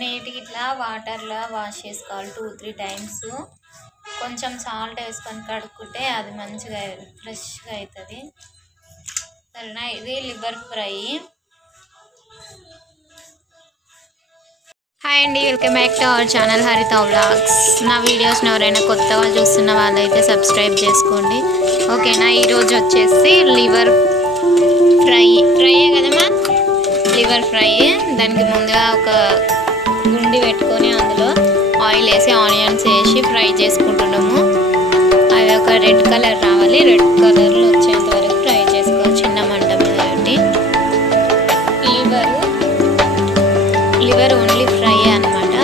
నీట్గా ఇట్లా వాటర్లో వాష్ చేసుకోవాలి 2-3 టైమ్స్. కొంచెం సాల్ట్ వేసుకొని కడుక్కుంటే అది మంచిగా ఫ్రెష్గా అవుతుంది. సరేనా? ఇది లివర్ ఫ్రై. హాయ్ అండి, welcome back to our channel హరిత వ్లాగ్స్. నా వీడియోస్ని ఎవరైనా కొత్తగా చూస్తున్న వాళ్ళైతే సబ్స్క్రైబ్ చేసుకోండి, ఓకేనా? ఈరోజు వచ్చేసి లివర్ ఫ్రైయే కదమ్మా, లివర్ ఫ్రై. దానికి ముందుగా ఒక గుండి పెట్టుకొని అందులో ఆయిల్ వేసి ఆనియన్స్ వేసి ఫ్రై చేసుకుంటున్నాము. అవి ఒక రెడ్ కలర్ రావాలి, రెడ్ కలర్లో వచ్చేంత వరకు ఫ్రై చేసుకోవాలి చిన్న మంట మీద పెట్టి. లివర్ ఓన్లీ ఫ్రై అన్నమాట.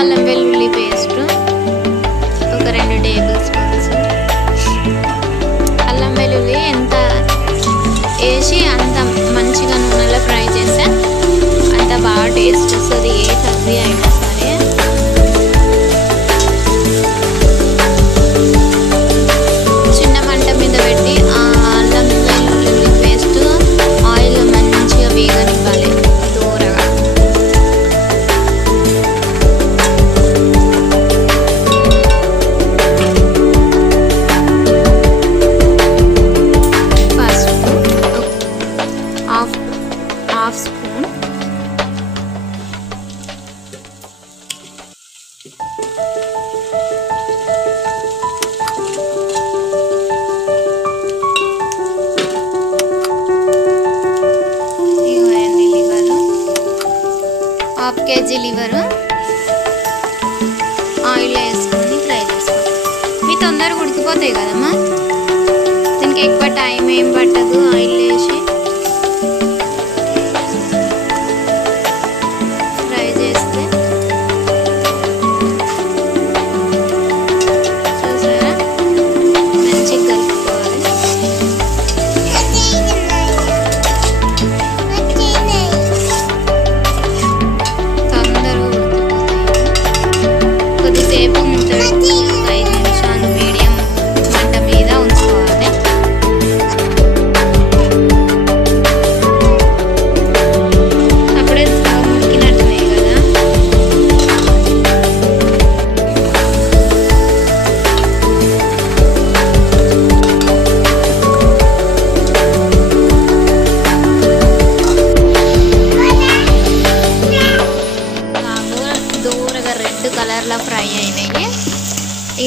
అల్లం వెల్లుల్లి పేస్ట్ ఒక 2 టేబుల్ స్పూన్స్. అల్లం వెల్లుల్లి ఎంత వేసి అంత మంచిగా నూనెలో ఫ్రై చేస్తే అంత బాగా టేస్ట్ వస్తుంది, ఏ కర్రీ అయినా సరే. చిన్న మంట మీద పెట్టి ఆ అల్లం వెల్లుల్లి పేస్ట్ ఆయిల్ మంచిగా వేగనివ్వాలి దూరగా. పసుపు half spoon, half KG liver oil వేసుకొని ఫ్రై చేసుకోవాలి. ఇవి తొందరగా ఉడికిపోతాయి కదమ్మా, దీనికి ఎక్కువ టైం ఏం పట్టదు. ఆయిల్ వేసి ఫ్రై చేస్తే చూసారా మంచిగా కలుపుకోవాలి. కొద్దిసేపు మూత పెట్టి 5 నిమిషాలు మీడియం మంట మీద ఉంచుకోవాలి. అప్పుడే ఉడికినట్టున్నాయి కదా. దూరగా రెడ్ కలర్లో ఫ్రై అయినాయి.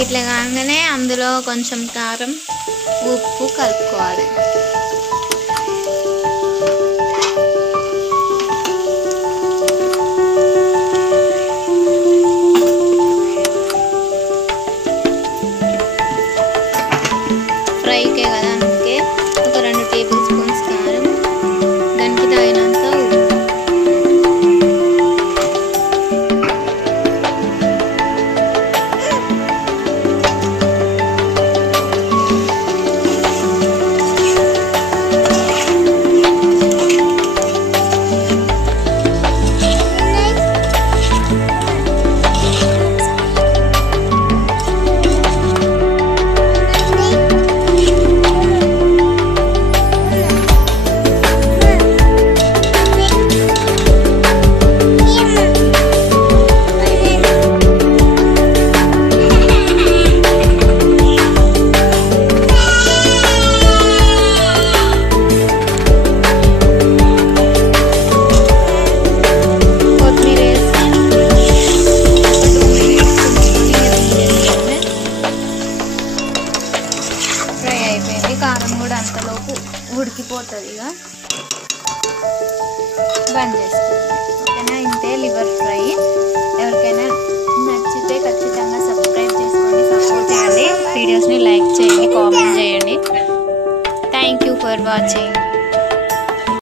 ఇట్లా కాగానే అందులో కొంచెం కారం ఉప్పు కలుపుకోవాలి. ఫ్రైకే కదా, అందుకే ఒక 2 టేబుల్ స్పూన్స్ కారం, దానికి తగినంత ఉప్పు. ఫ్రై అయిపోయింది, కారం కూడా అంతలోపు ఉడికిపోతుంది. ఇక బంద్ చేస్తుంది, ఓకేనా? ఇంతే లివర్ ఫ్రై. ఎవరికైనా నచ్చితే ఖచ్చితంగా సబ్స్క్రైబ్ చేసుకోండి, సపోర్ట్ చేయండి, వీడియోస్ని లైక్ చేయండి, కామెంట్ చేయండి. Thank you for watching.